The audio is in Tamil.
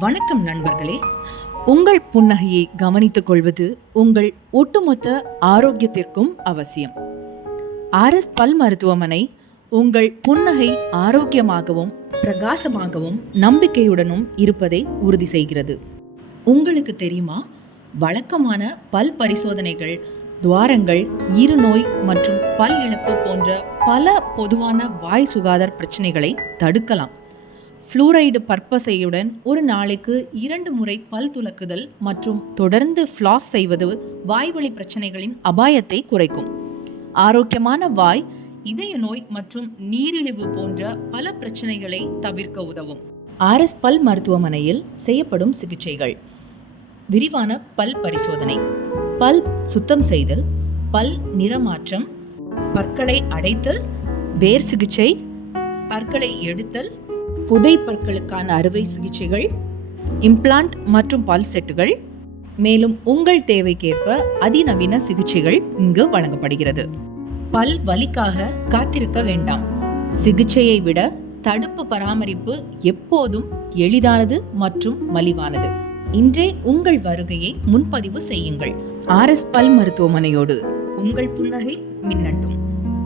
வணக்கம் நண்பர்களே. உங்கள் புன்னகையை கவனித்துக் கொள்வது உங்கள் ஒட்டுமொத்த ஆரோக்கியத்திற்கும் அவசியம். ஆர்எஸ் பல் மருத்துவமனை உங்கள் புன்னகை ஆரோக்கியமாகவும் பிரகாசமாகவும் நம்பிக்கையுடனும் இருப்பதை உறுதி செய்கிறது. உங்களுக்கு தெரியுமா, வழக்கமான பல் பரிசோதனைகள் துவாரங்கள், ஈறுநோய் மற்றும் பல் இழப்பு போன்ற பல பொதுவான வாய் சுகாதார பிரச்சனைகளை தடுக்கலாம். ஃப்ளூரைடு பற்பசையுடன் ஒரு நாளைக்கு 2 முறை பல் துலக்குதல் மற்றும் தொடர்ந்து ஃப்ளாஸ் செய்வது வாய்வழி பிரச்சனைகளின் அபாயத்தை குறைக்கும். ஆரோக்கியமான வாய், இதய நோய் மற்றும் நீரிழிவு போன்ற பல பிரச்சனைகளை தவிர்க்க உதவும். ஆர்எஸ் பல் மருத்துவமனையில் செய்யப்படும் சிகிச்சைகள்: விரிவான பல் பரிசோதனை, பல் சுத்தம் செய்தல், பல் நிறமாற்றம், பற்களை அடைத்தல், வேர் சிகிச்சை, பற்களை எடுத்தல், புதை பற்களுக்கான அறுவை சிகிச்சைகள், இம்ப்ளான்ட் மற்றும் பல் செட்டுகள். மேலும் உங்கள் தேவைக்கேற்ப அதிநவீன சிகிச்சைகள் இங்கு வழங்கப்படுகிறது. பல் வலிக்காக காத்திருக்க வேண்டாம். சிகிச்சையை விட தடுப்பு பராமரிப்பு எப்போதும் எளிதானது மற்றும் மலிவானது. இன்றே உங்கள் வருகையை முன்பதிவு செய்யுங்கள். ஆர்எஸ் பல் மருத்துவமனையோடு உங்கள் புன்னகை மின்னட்டும்.